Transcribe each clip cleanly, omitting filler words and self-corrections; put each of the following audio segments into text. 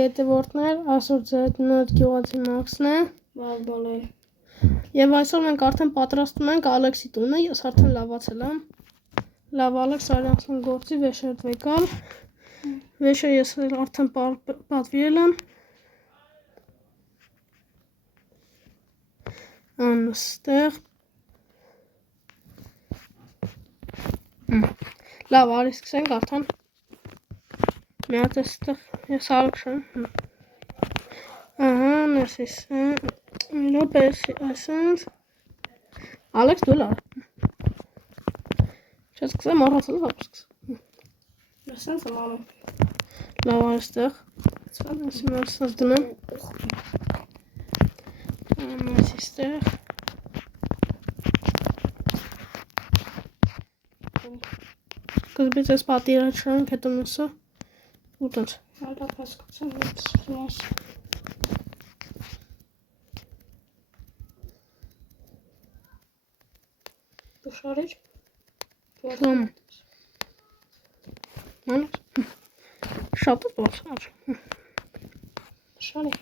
Հետևորդներ, այսօր ձեր հետ նոր գյուղացի Մաքսն է։ Բարբալել։ Եվ այսօր մենք արդեն պատրաստում ենք Ալեքսի տունը, ես արդեն լավացել եմ։ Լավ, Ալեքս արյանցն գործի վեշերդ վեկալ։ Վեշը ես արդեն պատվիրել եմ։ Անստեղ։ Լավ, արի սկսենք արդեն։ Մի հատ էստեղ ես արքշեմ։ Ահա, նեսիս, մի րոպե այսենց։ Ալեքս դու լավ։ Չես սկսեմ առածել լավ սկսեմ։ Լսենց եմ անում։ Լավ այստեղ։ Այսի մերսած դնեմ։ Նեսիստեղ։ Սկզբից ես պատիրը չրանք, հետո մյուսը։ Ուտենց։ Հատա պասկացեմ ես։ Դուշարիր։ Կամ։ Շատ բացար։ Դուշարի։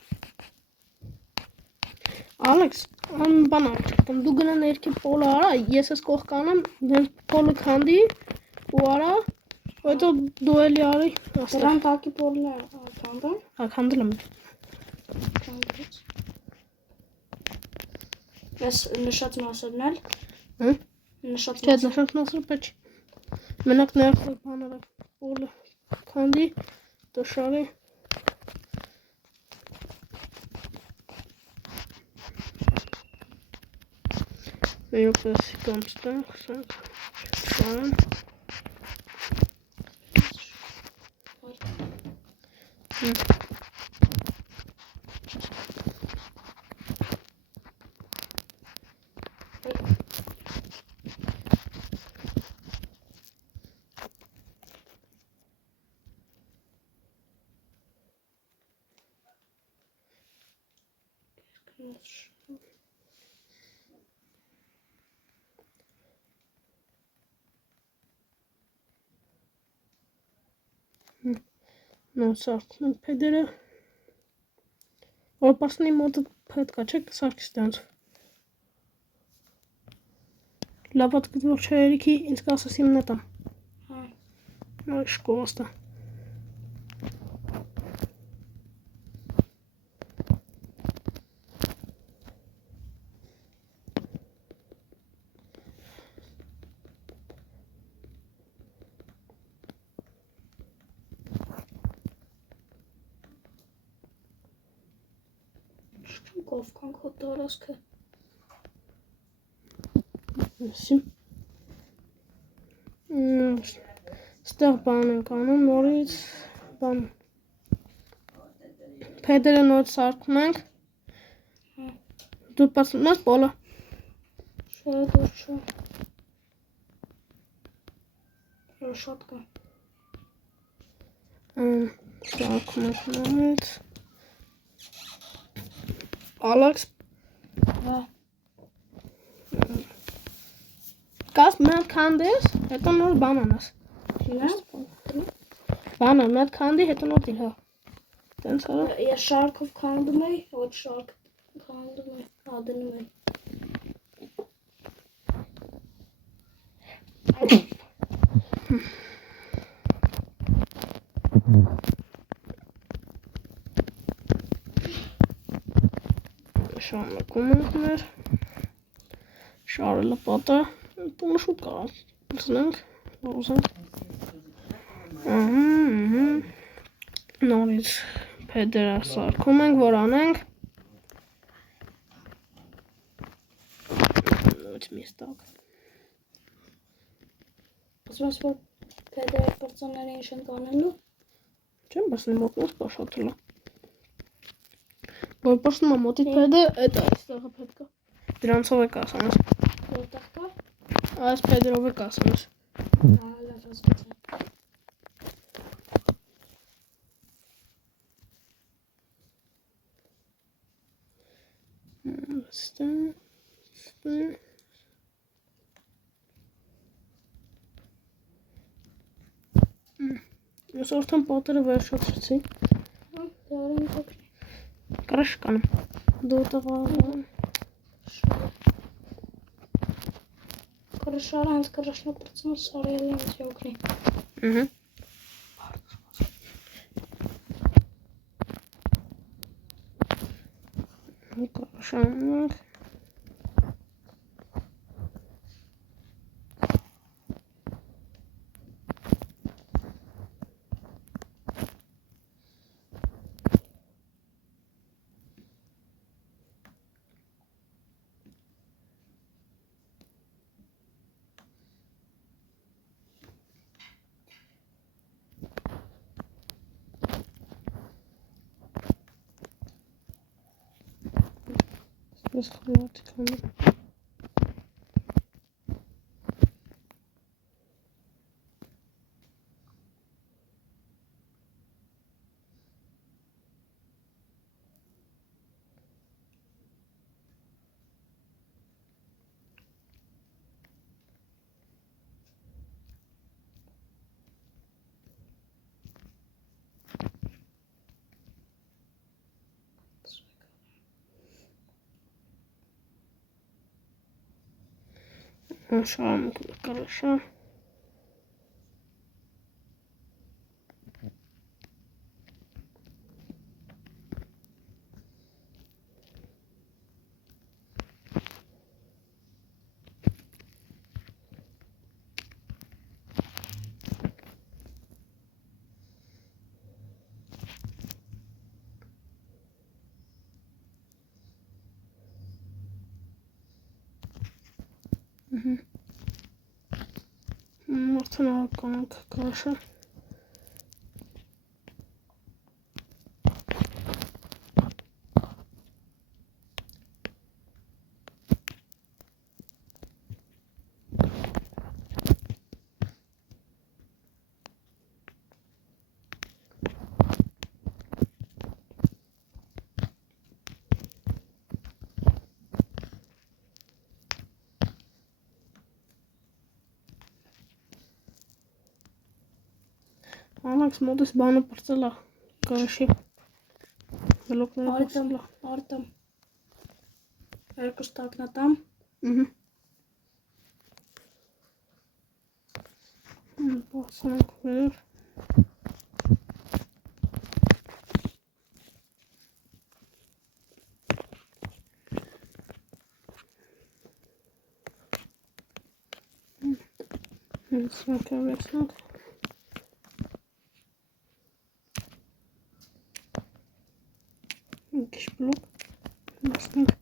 Ալեքս, բան աչքեմ, դու գնա ներքի պոլը արա, ես ես կողք կանեմ, դեն պոլը քանդի ու արա, հետո դու էլի արի։ Դրան տակի պոլը քանդան։ Հա, քանդել եմ։ Քանդից։ Ես նշած մասերն էլ։ Հա։ Նշած Չէ, նշած մասերը պետք չի։ Մենակ ներքի բաները պոլը քանդի, դաշարի։ Meu pedaço de estão, Ну, саркнул педера. Опасный мод петкачек саркистans. Лапот где черики из касса симната. Ну, шкоста. Ковкан хотороска. Sim. Ստեղ բան ենք անում, նորից բան փեդերը նոր սարքում ենք։ Դու պատմում ես պոլը։ Շա։ Շատ կա։ Սարքում ենք նորից։ Ալեքս։ Հա։ Կաս մի հատ քանդես, հետո նոր բան անես։ Հինա։ Բանը մի հատ քանդի, հետո նոր դիլ, հա։ Տենց արա։ Ես շարքով քանդում եի, ոչ շարք քանդում եի, հադնում եի։ Շարունակում ենք մեր շարելը պատը, տունը շուտ կարած, լսնենք, ուզենք, նորից փեդերը սարքում ենք, որ անենք, նորից միստակ, ասում ես, որ փեդերը պրծանները ինչ են կանելու, չեմ բասնի մոտնոս պաշատել է, որ պրծնում է մոտիտ փեդը, էտ այստեղը փեդ կա, դրանցով է կասանես, որտեղ կա, այս փեդերով է կասանես, լավ ասկացան, Ես արդեն պատերը վերջացրեցի։ Դարը։ Крышка. Дутова. Крыша раньше, конечно, процент сорели на окне. Угу. Крыша. Без хватка. Шарм, хорошо. Мартина конка, хорошо. Ալեքս մոտս բանը պրծել է, կարաշի, բլոկները պրծել է։ Արտամ, երկուս տակնատամ, Պասանք վեր, սրանք ավեցնանք, Քիչ բլոկ, մասնենք,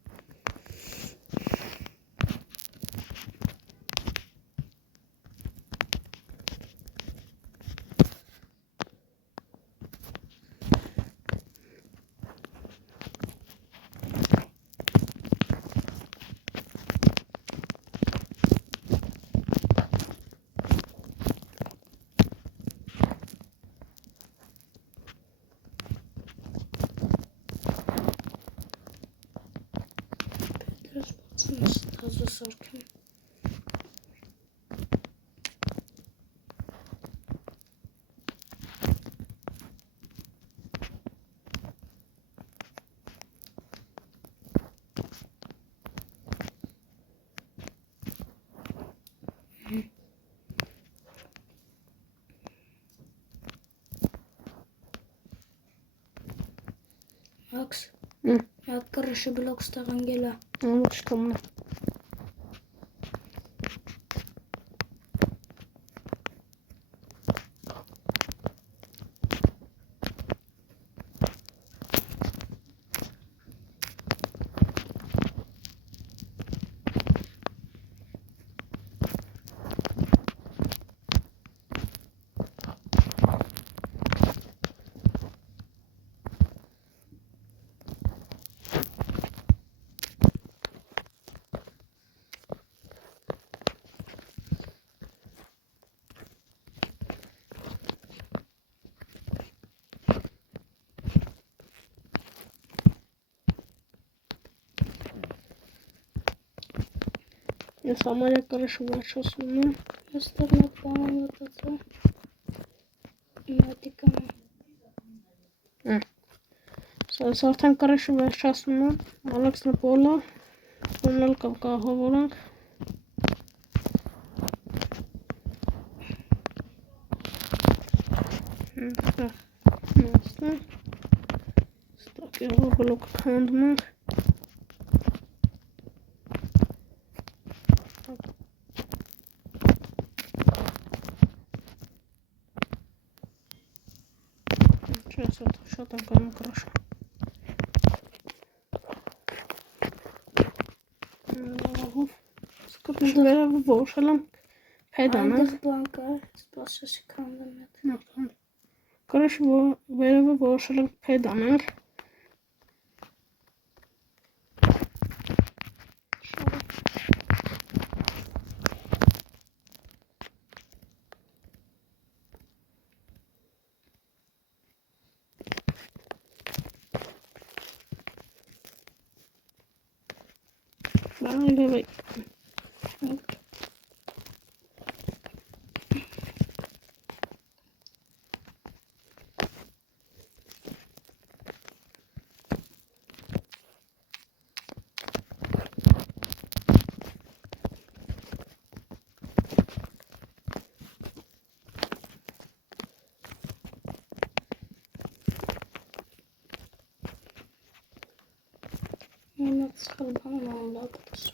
դրս բացնես տազը սարքեմ։ Աքս, այդ կրշի բլոկ ստաղանգել է։ ոչ կամն է։ Ես համարյա կրշը վերջացնում եմ։ Ես տերնատ բանան մտածա։ Մատիկան։ Սա արդեն կրեշը վերջացնում եմ, Ալեքսն պոլը, տունել կահավորանք։ Նստը, ստակ եղող բլոկը քանդում ենք։ Շատ անկանում կրաշը։ Սկրպիշ վերևը որոշել եմ փեդան Այնտեղ բան կա, սպասեցի քանդեմ հետ։ Կրաշը վերևը որոշել եմ փեդանել։ Այլևէ Մենակ սխալ բան եմ լապտս։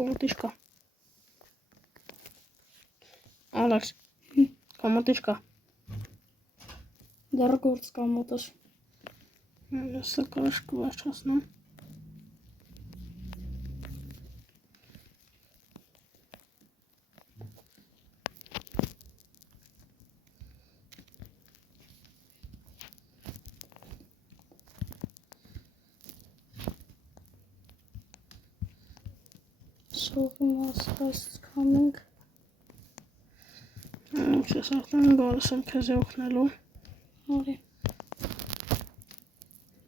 Կոմոտիշկա։ Ալեքս, կոմոտիշկա։ Դեռ գործ կա մոտս։ Սա կրաշ կվերջացնեմ։ Սողի մասը coming։ Ես արդեն գալիս եմ քեզ օգնելու։ Արի։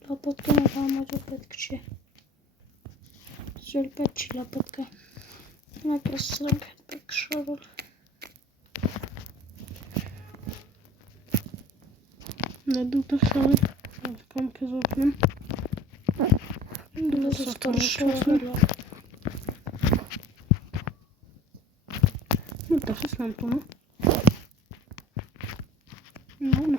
Լապոտկան էլ համարը պետք չի։ Զույլ պետք չի լապոտկա։ Մենակ ես սրանք հետ պետք շարել։ Նա դու տեղ շարել, կամ քեզ օգնեմ։ Դու ես կար շարել։ Տեղ ես նամ տունը։ Նո։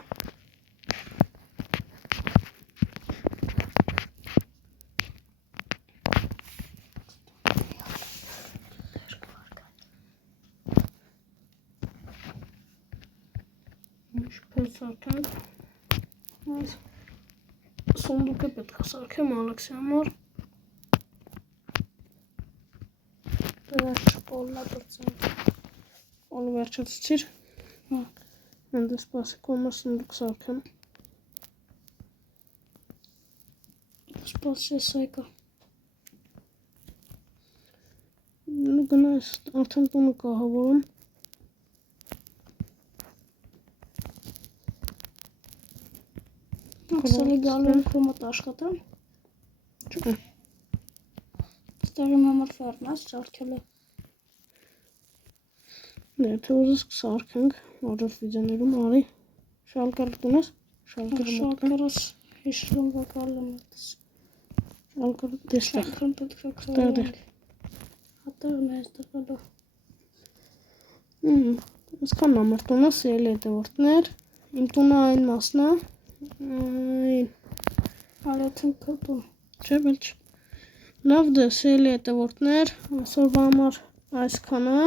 Պես սարքենք, այս սոնդուկ է պետք է սարքեմ Ալեքսի համար։ Վերջ պոլնա բրծենք։ Ոլը վերջացցիր։ Հանդը սպասի կոմը սնդուկ սարքեմ։ Սպասի սայկա։ Գնա ես արդեն տունը կահավորում։ Սալի գալու եմ կոմոտ աշխատեմ։ Չէ։ Ստեղի համար ֆերմ ես ճարքել է։ Եթե ուզես կսարքենք, աջորդ վիդեոներում արի։ Շալկարը տունես, Շալկարս հիշրում վակալը մտս։ շալկարը դեստեղ։ Շալկարն պետք է քրոյենք։ Հատորն է ստեղալով։ Այսքան ամր տունը սիրելի հետևորդներ, իմ տունը այն մասն է, այն Ալյաթին կտում։ չէ, բել չէ։ Լավ դե սիրելի հետևորդներ, այսօրվա համար այսքանը,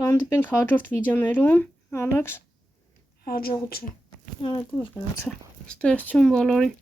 կհանդիպենք հաջորդ վիդեոներում, Ալեքս, Հաջողություն։ դուր գնացա, ստեղծություն բոլորին։